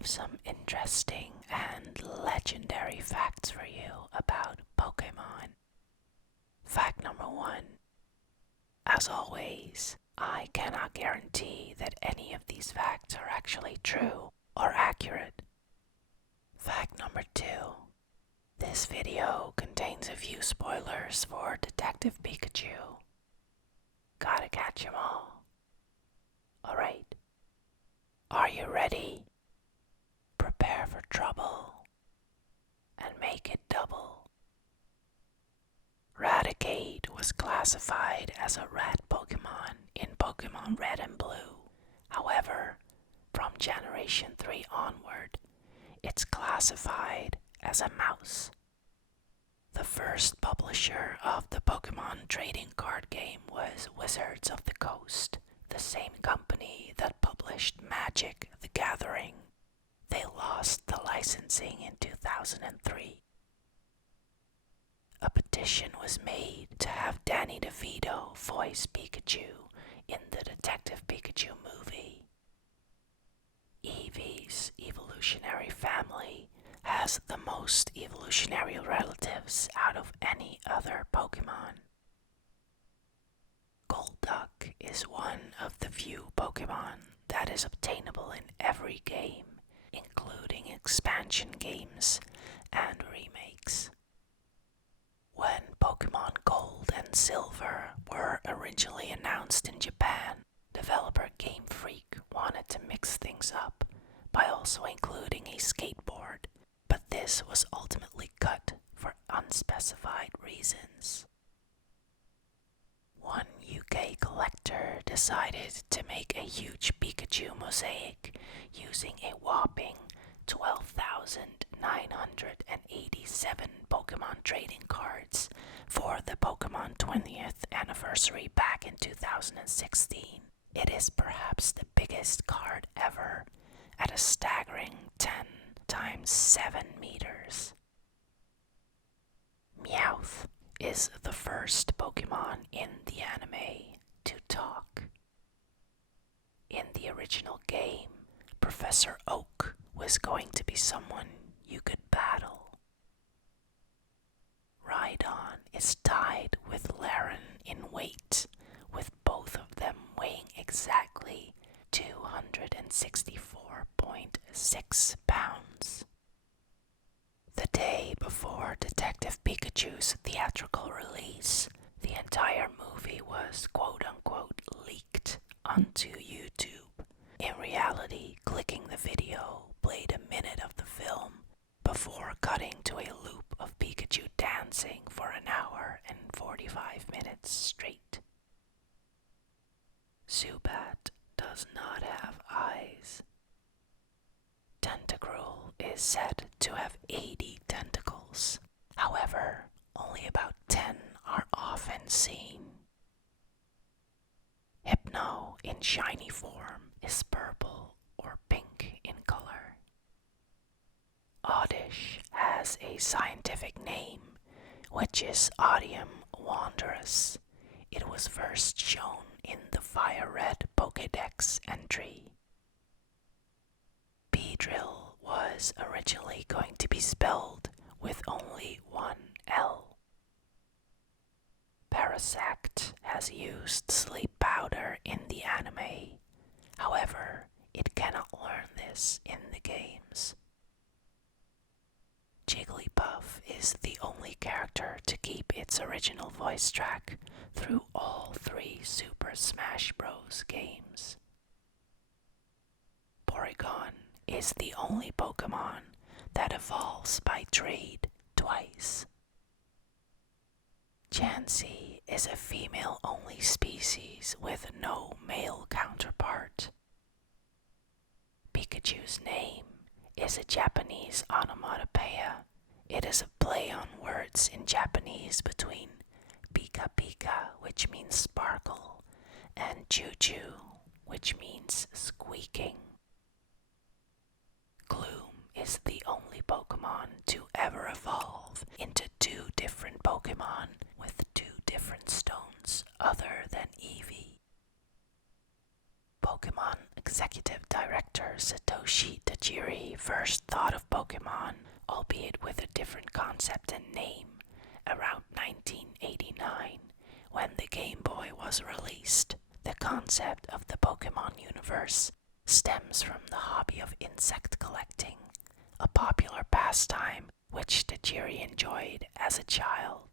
have some interesting and legendary facts for you about Pokémon. Fact number 1. As always, I cannot guarantee that any of these facts are actually true or accurate. Fact number 2. This video contains a few spoilers for Detective Pikachu. Gotta catch 'em all. Alright. Are you ready? Prepare for trouble and make it double. Raticate was classified as a rat Pokemon in Pokemon Red and Blue. However, from Generation 3 onward, it's classified as a mouse. The first publisher of the Pokemon trading card game was Wizards of the Coast, the same company that published Magic: The Gathering. They lost the licensing in 2003. A petition was made to have Danny DeVito voice Pikachu in the Detective Pikachu movie. Eevee's evolutionary family has the most evolutionary relatives out of any other Pokemon. Golduck is one of the few Pokemon that is obtainable in every game, including expansion games and remakes. When Pokemon Gold and Silver were originally announced in Japan, developer Game Freak wanted to mix things up by also including a skateboard, but this was ultimately cut for unspecified reasons. One UK collector decided to make a huge Pikachu mosaic using a whopping 12,987 Pokemon trading cards for the Pokemon 20th anniversary back in 2016. It is perhaps the biggest card ever at a staggering 10 times 7 meters. Meowth is the first Pokemon in the anime to talk. In the original game, Professor Oak was going to be someone you could battle. Rhydon is tied with Laren in weight, with both of them weighing exactly 264.6 pounds. The day before Detective Pikachu's theatrical release, the entire movie was quote-unquote leaked onto YouTube. In reality, clicking the video played a minute of the film before cutting to a loop of Pikachu dancing for an hour and 45 minutes straight. Zubat does not have eyes. Tentacruel is said to have 80 tentacles. However, only about 10 are often seen. Hypno in shiny form is purple or pink in color. Oddish has a scientific name, which is Odium wondrous. It was first shown in the Fire Red Pokédex entry. Beedrill was originally going to be spelled with only one L. Parasect has used sleep powder in the anime. However, it cannot learn this in the games. Jigglypuff is the only character to keep its original voice track through all 3 Super Smash Bros. Games. Porygon is the only Pokemon that evolves by trade twice. Chansey is a female-only species with no male counterpart. Pikachu's name is a Japanese onomatopoeia. It is a play on words in Japanese between Pika Pika, which means sparkle, and Choo Choo, which means squeaking. Gloom is the only Pokemon to ever evolve into 2 different Pokemon with 2 different stones other than Eevee. Pokemon executive director Satoshi Tajiri first thought of Pokémon, albeit with a different concept and name, around 1989, when the Game Boy was released. The concept of the Pokémon universe stems from the hobby of insect collecting, a popular pastime which Tajiri enjoyed as a child.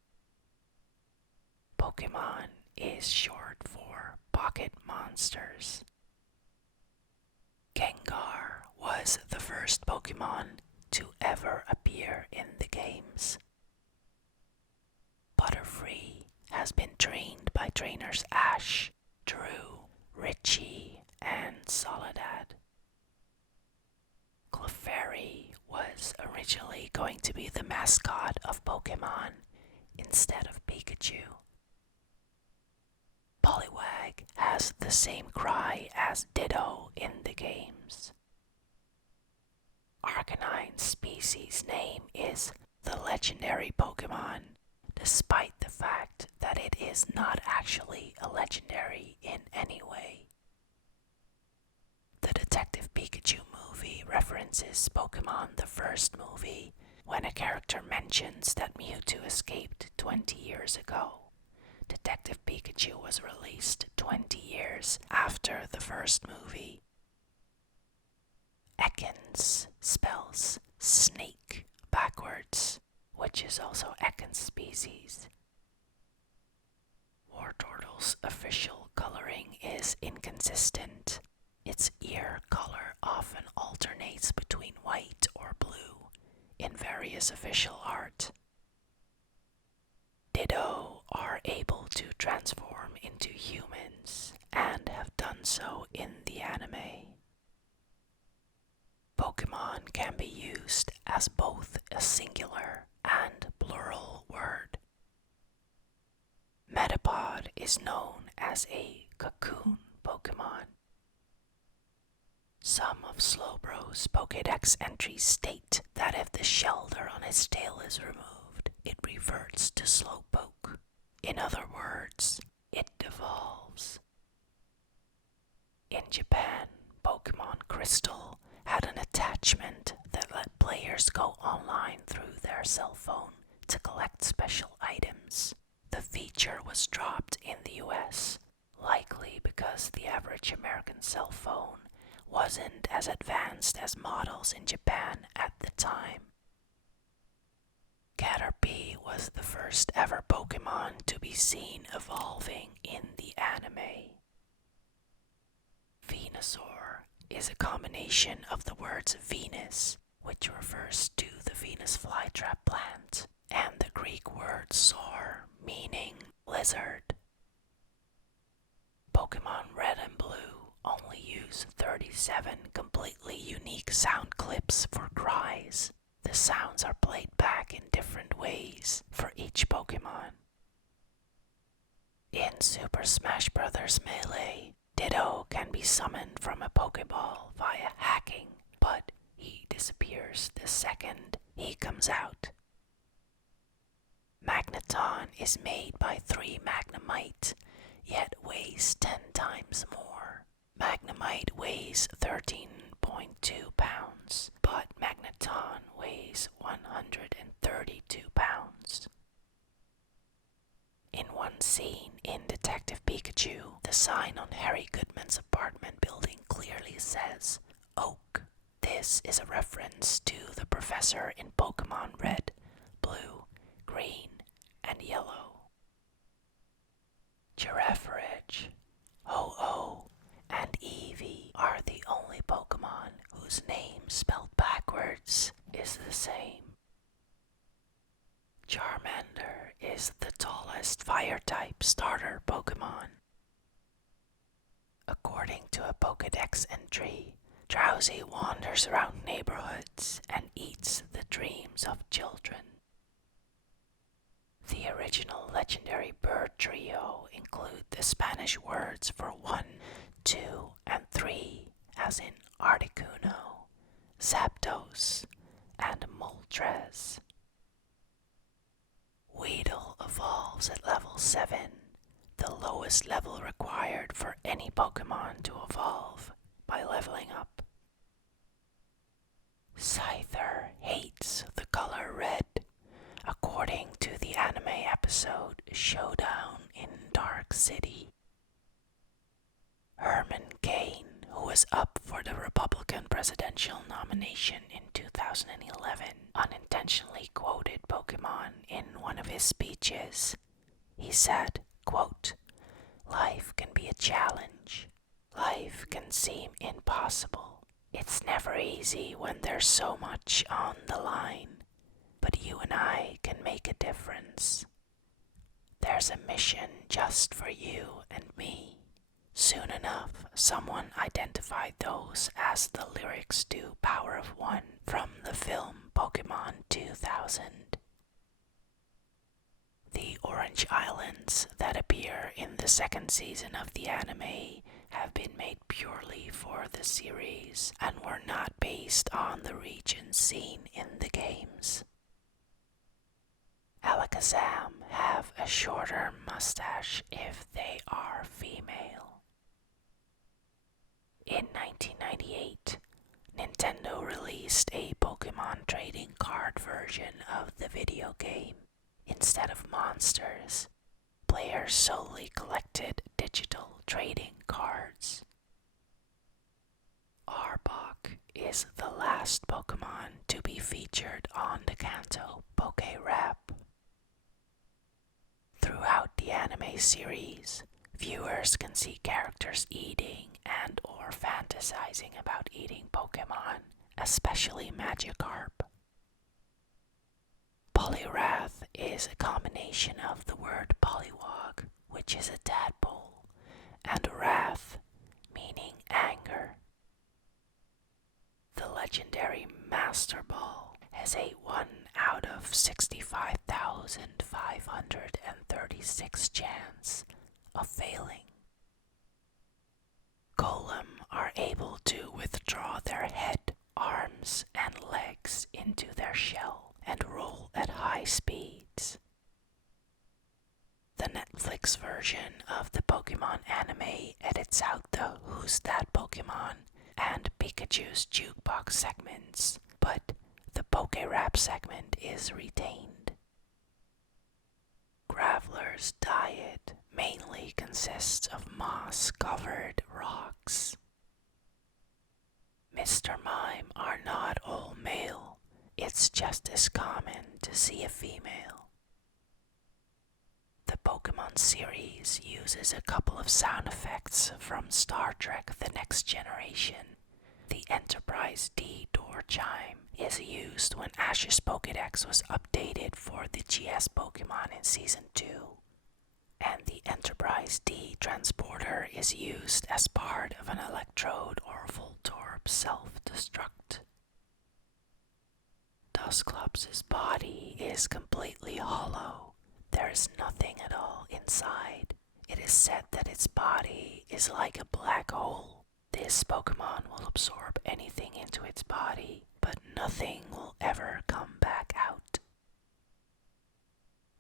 Pokémon is short for pocket monsters. Gengar was the first Pokémon to ever appear in the games. Butterfree has been trained by trainers Ash, Drew, Richie, and Soledad. Clefairy was originally going to be the mascot of Pokémon instead of Pikachu. Poliwag has the same cry as Ditto in the games. Arcanine's species name is the legendary Pokémon, despite the fact that it is not actually a legendary in any way. The Detective Pikachu movie references Pokémon the first movie when a character mentions that Mewtwo escaped 20 years ago. Detective Pikachu was released 20 years after the first movie. Ekans spells snake backwards, which is also Ekans' species. Wartortle's official coloring is inconsistent. Its ear color often alternates between white or blue in various official art. Ditto are able to transform into humans and have done so in the anime. Pokémon can be used as both a singular and plural word. Metapod is known as a cocoon Pokémon. Some of Slowbro's Pokédex entries state that if the shelter on its tail is removed, it reverts to Slowpoke. In other words, it devolves. In Japan, Pokémon Crystal had an attachment that let players go online through their cell phone to collect special items. The feature was dropped in the US, likely because the average American cell phone wasn't as advanced as models in Japan at the time. Caterpie was the first ever Pokémon to be seen evolving in the anime. Venusaur is a combination of the words Venus, which refers to the Venus flytrap plant, and the Greek word saur, meaning lizard. Pokémon Red and Blue only use 37 completely unique sound clips for cries. The sounds are played back in different ways for each Pokémon. In Super Smash Bros. Melee, Ditto can be summoned from a Pokéball via hacking, but he disappears the second he comes out. Magneton is made by 3 Magnemite, yet weighs 10 times more. Magnemite weighs 13.2 pounds, but Magneton weighs 132 pounds. In one scene in Detective Pikachu, the sign on Harry Goodman's apartment building clearly says Oak. This is a reference to the professor in Pokémon Red, Blue, Green, and Yellow. Girafarig, Ho-Oh, and Eevee are the only Pokémon whose name spelled backwards is the same. Charmander is the tallest fire-type starter Pokémon. According to a Pokédex entry, Drowsy wanders around neighborhoods and eats the dreams of children. The original legendary bird trio include the Spanish words for 1, 2, and 3, as in Articuno, Zapdos, and Moltres. Weedle evolves at level 7, the lowest level required for any Pokémon to evolve. By level embrace the color red, according to the anime episode Showdown in Dark City. Herman Cain, who was up for the Republican presidential nomination in 2011, unintentionally quoted Pokémon in one of his speeches. He said, quote, "Life can be a challenge. Life can seem impossible. It's never easy when there's so much on the line, but you and I can make a difference. There's a mission just for you and me." Soon enough, someone identified those as the lyrics to Power of One from the film Pokémon 2000. The Orange Islands that appear in the second season of the anime have been made purely for the series and were not based on the regions seen in the games. Alakazam have a shorter mustache if they are female. In 1998, Nintendo released a Pokémon trading card version of the video game. Instead of monsters, players solely collected digital trading cards. Arbok is the last Pokémon to be featured on the Kanto Poké-Rap. Throughout the anime series, viewers can see characters eating and or fantasizing about eating Pokémon, especially Magikarp. Poliwrath is a combination of the word Poliwag, which is a tadpole, and wrath, meaning anger. The legendary Master Ball has a 1 out of 65,536 chance of failing. Golem are able to withdraw their head, arms, and legs into their shell and roll at high speeds. The Netflix version of the Pokémon anime edits out the Who's That Pokémon and Pikachu's jukebox segments, but the Poké-Rap segment is retained. Graveler's diet mainly consists of moss-covered rocks. Mr. Mime are not all male. It's just as common to see a female. The Pokémon series uses a couple of sound effects from Star Trek The Next Generation. The Enterprise D door chime is used when Ash's Pokédex was updated for the GS Pokémon in Season 2. And the Enterprise D transporter is used as part of an Electrode or Voltorb self-destruct. Dusclops' body is completely hollow. There is nothing at all inside. It is said that its body is like a black hole. This Pokémon will absorb anything into its body, but nothing will ever come back out.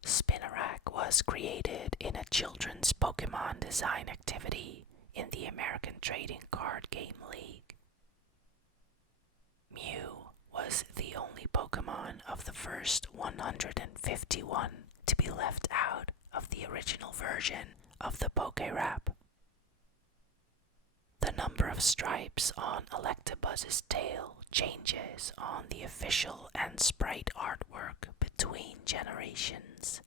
Spinarak was created in a children's Pokémon design activity in the American Trading Card Game League. Mew was the only Pokémon of the first 151 to be left out of the original version of the Poké-Rap. The number of stripes on Electabuzz's tail changes on the official and sprite artwork between generations.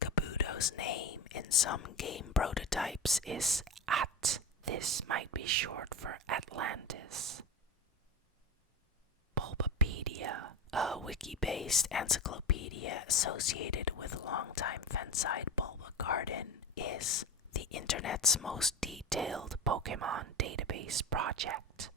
Kabuto's name in some game prototypes is At. This might be short for Atlantis. Bulbapedia, a wiki-based encyclopedia associated with longtime Fenside Bulba Garden, is the internet's most detailed Pokémon database project.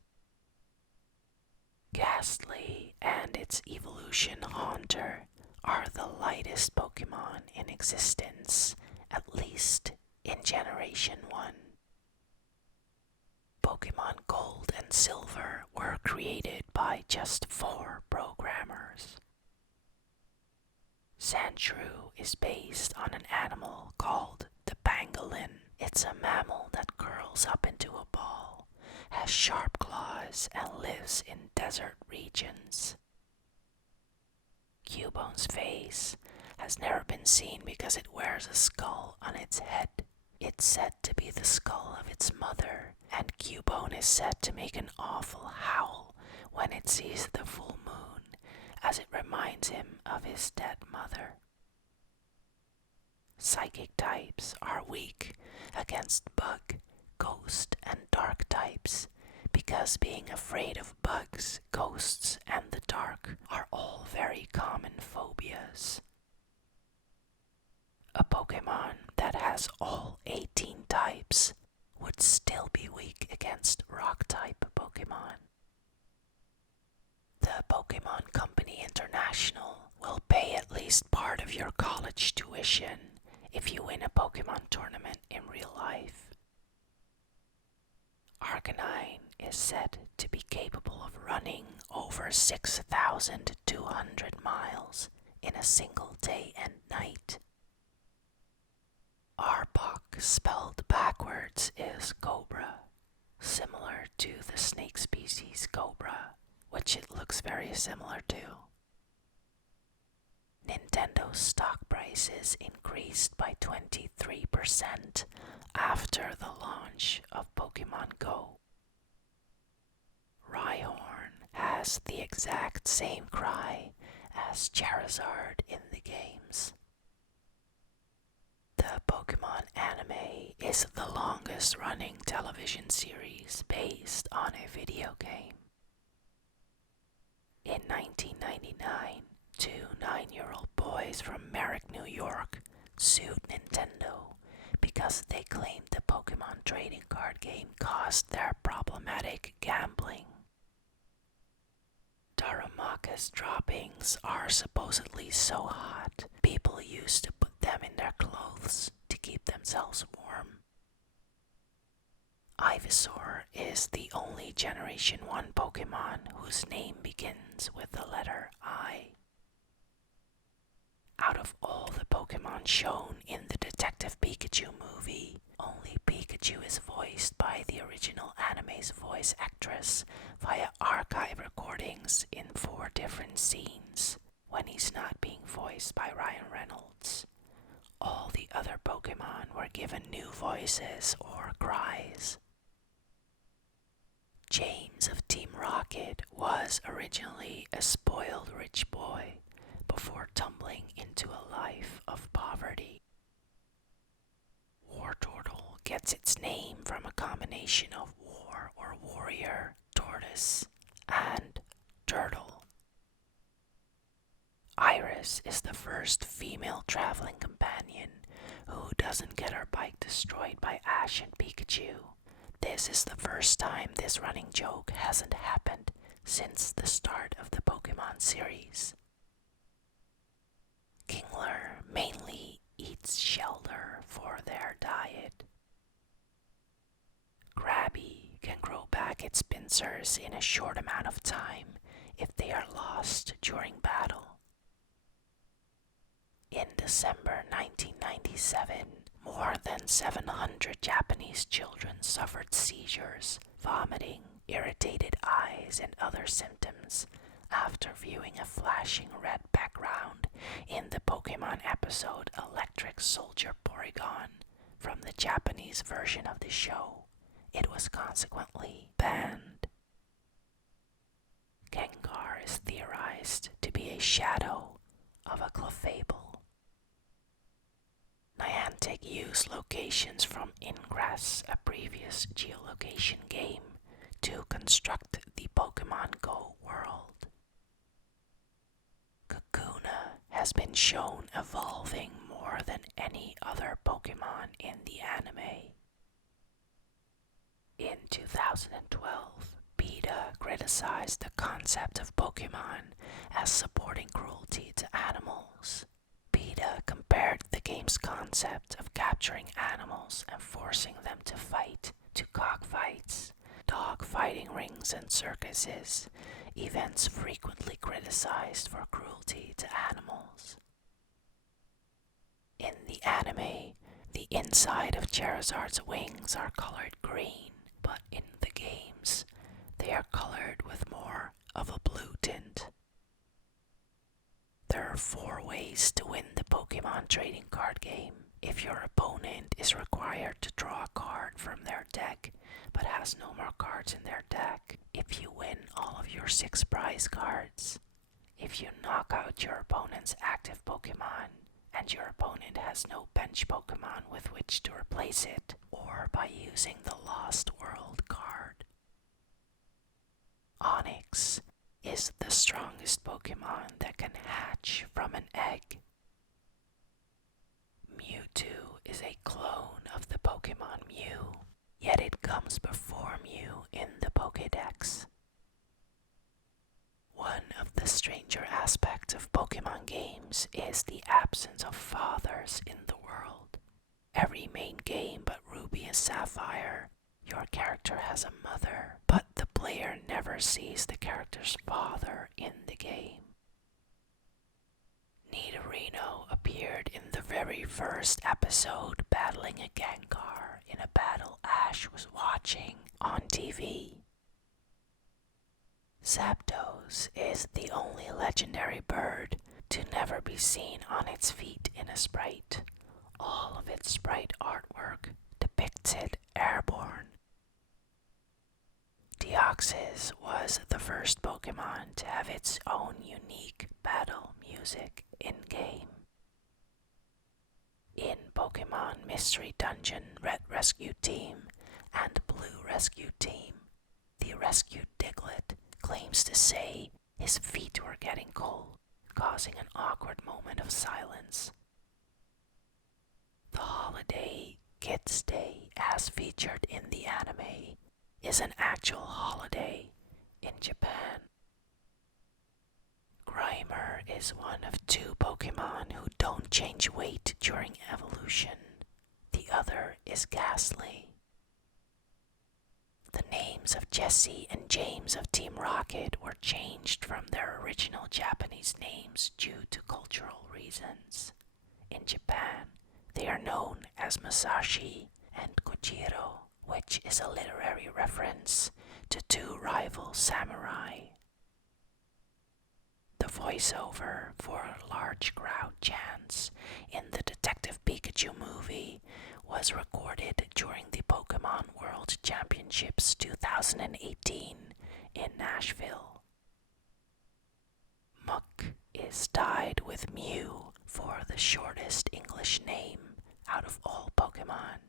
Ghastly and its evolution Haunter are the lightest Pokémon in existence, at least in Generation 1. Pokémon Gold and Silver were created by just 4 programmers. Sandshrew is based on an animal called the pangolin. It's a mammal that curls up into a ball, has has sharp claws and lives in desert regions. Cubone's face has never been seen because it wears a skull on its head. It's said to be the skull of its mother, and Cubone is said to make an awful howl when it sees the full moon, as it reminds him of his dead mother. Psychic types are weak against bug, ghost, and dark types, because being afraid of bugs, ghosts, and the dark are all very common phobias. A Pokémon that has all 18 types would still be weak against rock-type Pokémon. The Pokémon Company International will pay at least part of your college tuition if you win a Pokémon tournament in real life. Arcanine is said to be capable of running over 6,200 miles in a single day and night. Arbok, spelled backwards, is cobra, similar to the snake species cobra, which it looks very similar to. Nintendo's stock prices increased by 23% after the launch of Pokémon Go. Rhyhorn has the exact same cry as Charizard in the games. The Pokémon anime is the longest running television series based on a video game. In 1999, two 9-year-old boys from Merrick, New York sued Nintendo because they claimed the Pokémon trading card game caused their problematic gambling. Darumaka's droppings are supposedly so hot, people used to put them in their clothes to keep themselves warm. Ivysaur is the only Generation 1 Pokémon whose name begins with the letter I. Out of all the Pokémon shown in the Detective Pikachu movie, only Pikachu is voiced by the original anime's voice actress via archive recordings in 4 different scenes when he's not being voiced by Ryan Reynolds. All the other Pokémon were given new voices or cries. James of Team Rocket was originally a spoiled rich boy before tumbling into a life of poverty. Wartortle gets its name from a combination of war or warrior, tortoise, and turtle. Iris is the first female traveling companion who doesn't get her bike destroyed by Ash and Pikachu. This is the first time this running joke hasn't happened since the start of the Pokémon series. Kingler mainly eats shelter for their diet. Krabby can grow back its pincers in a short amount of time if they are lost during battle. In December 1997, more than 700 Japanese children suffered seizures, vomiting, irritated eyes, and other symptoms after viewing a flashing red background in the Pokémon episode Electric Soldier Porygon from the Japanese version of the show. It was consequently banned. Gengar is theorized to be a shadow of a Clefable. Niantic used locations from Ingress, a previous geolocation game, to construct the Pokémon Go world. Kakuna has been shown evolving more than any other Pokémon in the anime. In 2012, PETA criticized the concept of Pokémon as supporting cruelty to animals. PETA compared the game's concept of capturing animals and forcing them to fight to cockfights, dog fighting rings, and circuses, events frequently criticized for cruelty to animals. In the anime, the inside of Charizard's wings are colored green, but in the games, they are colored with more of a blue tint. There are 4 ways to win the Pokemon trading card game. If your opponent is required to draw a card from their deck but has no more cards in their deck, if you win all of your 6 prize cards, if you knock out your opponent's active Pokemon and your opponent has no bench Pokemon with which to replace it, or by using the Lost World card. Onix is the strongest Pokemon that can hatch from an egg. Mewtwo is a clone of the Pokemon Mew, yet it comes before Mew in the Pokédex. One of the stranger aspects of Pokemon games is the absence of fathers in the world. Every main game but Ruby and Sapphire, your character has a mother, but the player never sees the character's father in the game. Nidorino appeared in the very first episode battling a Gengar in a battle Ash was watching on TV. Zapdos is the only legendary bird to never be seen on its feet in a sprite. All of its sprite artwork depicts it airborne. Deoxys was the first Pokemon to have its own unique battle music in-game. In Pokemon Mystery Dungeon Red Rescue Team and Blue Rescue Team, the rescued Diglett claims to say his feet were getting cold, causing an awkward moment of silence. The holiday Kids Day, as featured in the anime, is an actual holiday in Japan. Grimer is one of 2 Pokemon who don't change weight during evolution. The other is Ghastly. The names of Jesse and James of Team Rocket were changed from their original Japanese names due to cultural reasons. In Japan, they are known as Masashi and Kojiro, which is a literary reference to 2 rival samurai. The voiceover for Large Crowd Chants in the Detective Pikachu movie was recorded during the Pokemon World Championships 2018 in Nashville. Muck is tied with Mew for the shortest English name out of all Pokemon.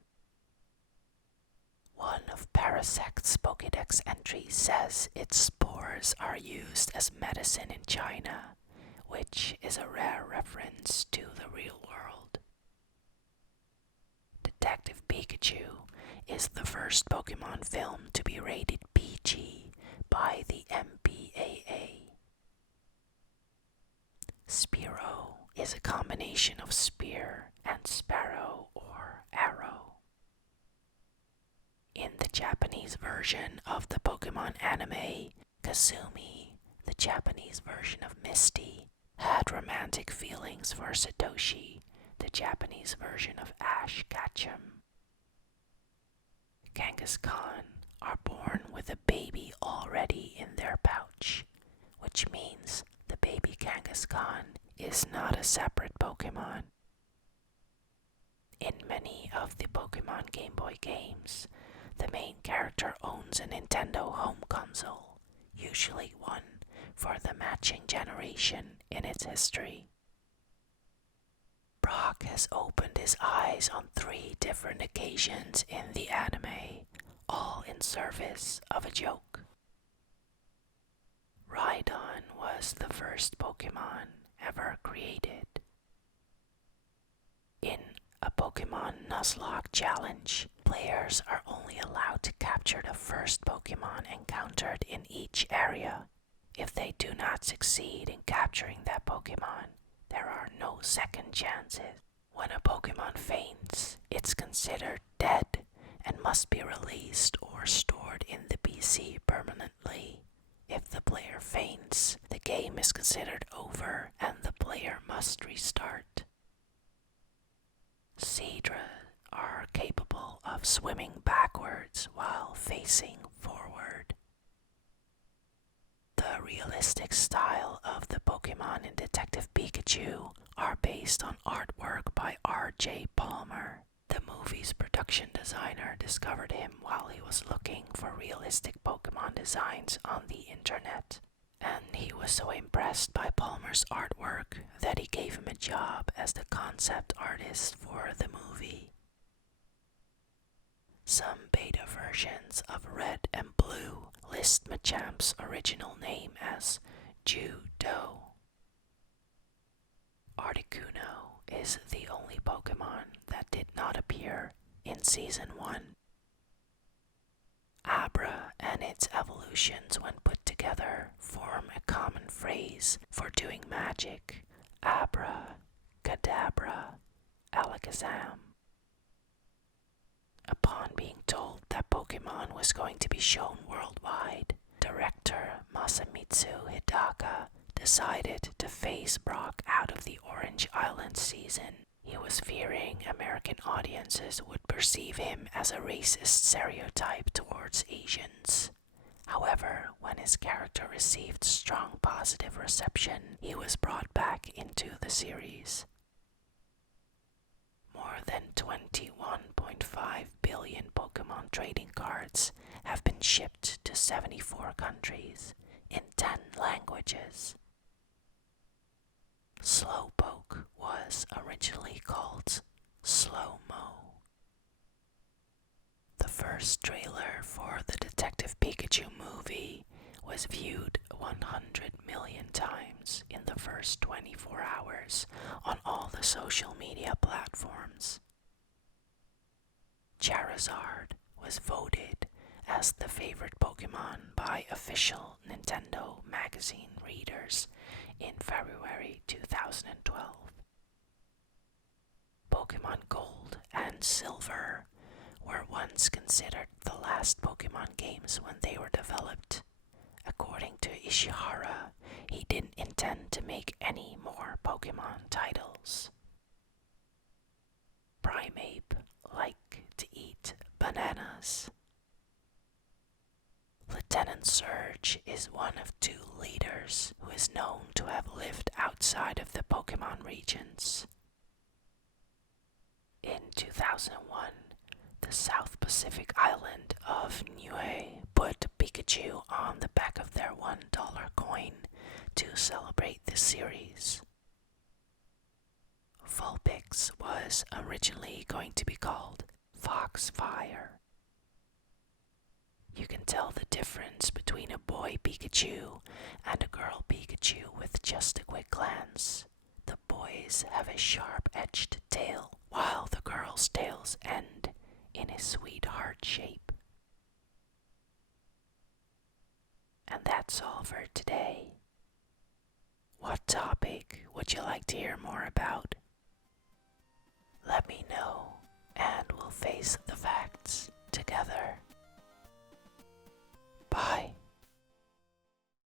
One of Parasect's Pokédex entries says its spores are used as medicine in China, which is a rare reference to the real world. Detective Pikachu is the first Pokemon film to be rated PG by the MPAA. Spearow is a combination of spear and sparrow or arrow. In the Japanese version of the Pokemon anime, Kazumi, the Japanese version of Misty, had romantic feelings for Satoshi, the Japanese version of Ash Ketchum. Kangaskhan are born with a baby already in their pouch, which means the baby Kangaskhan is not a separate Pokemon. In many of the Pokemon Game Boy games, the main character owns a Nintendo home console, usually one for the matching generation in its history. Brock has opened his eyes on 3 different occasions in the anime, all in service of a joke. Rhydon was the first Pokemon ever created. In a Pokemon Nuzlocke challenge, players are only allowed to capture the first Pokemon encountered in each area. If they do not succeed in capturing that Pokemon, there are no second chances. When a Pokemon faints, it's considered dead and must be released or stored in the PC permanently. If the player faints, the game is considered over and the player must restart. Seadra are capable of swimming backwards while facing forward. realistic style of the Pokemon in Detective Pikachu are based on artwork by R.J. Palmer. The movie's production designer discovered him while he was looking for realistic Pokemon designs on the internet. And he was so impressed by Palmer's artwork that he gave him a job as the concept artist for the movie. Some beta versions of Red and Blue list Machamp's original name as Judo. Articuno is the only Pokemon that did not appear in Season 1. Abra and its evolutions, when put together, form a common phrase for doing magic: Abra, Kadabra, Alakazam. Upon being told that Pokemon was going to be shown worldwide, director Masamitsu Hidaka decided to phase Brock out of the Orange Island season. He was fearing American audiences would perceive him as a racist stereotype towards Asians. However, when his character received strong positive reception, he was brought back into the series. More than 21.5 billion Pokemon trading cards have been shipped to 74 countries in 10 languages. Slowpoke was originally called Slow-Mo. The first trailer for the Detective Pikachu movie was viewed 100 million times in the first 24 hours on all the social media platforms. Charizard was voted as the favorite Pokemon by official Nintendo magazine readers in February 2012. Pokemon Gold and Silver were once considered the last Pokemon games when they were developed. According to Ishihara, he didn't intend to make any more Pokemon titles. Primeape like to eat bananas. Lieutenant Surge is one of 2 leaders who is known to have lived outside of the Pokemon regions. In 2001, the South Pacific island of Niue put Pikachu on the back of their $1 coin to celebrate the series. Vulpix was originally going to be called Foxfire. You can tell the difference between a boy Pikachu and a girl Pikachu with just a quick glance. The boys have a sharp-edged tail, while the girls' tails end in a sweet heart shape. And that's all for today. What topic would you like to hear more about? Let me know, and we'll face the